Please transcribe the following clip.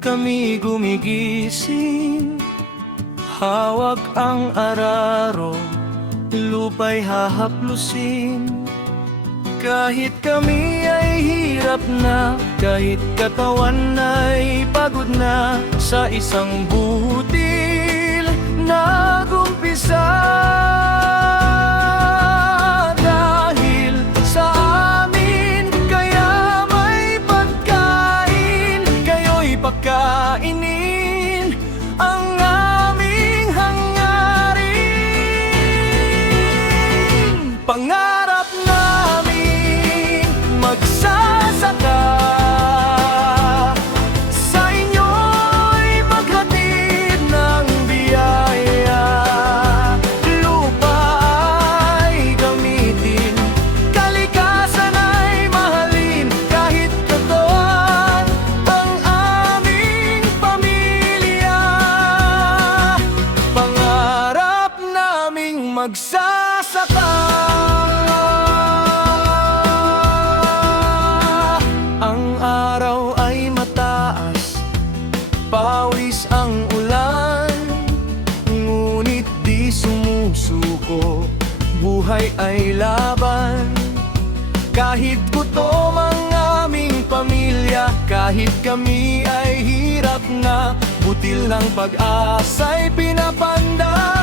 kami gumigising. Hawak ang araro, lupa'y hahaplusin. Kahit kami ay hirap na, kahit katawan ay pagod na, sa isang butil nagumpisa. Dahil sa amin, kaya may pagkain, kayo'y pagkainin ang aming hangarin. Pangarap namin magsasaka, sa inyo'y maghatid ng biyaya. Lupa ay gamitin, kalikasan ay mahalin, kahit katawan ang aming pamilya. Pangarap naming magsasaka. Ang araw ay mataas, pawis ang ulan, ngunit di sumusuko, buhay ay laban. Kahit gutom ang aming pamilya, kahit kami ay hirap na, butil ng pag-asa'y pinapanda.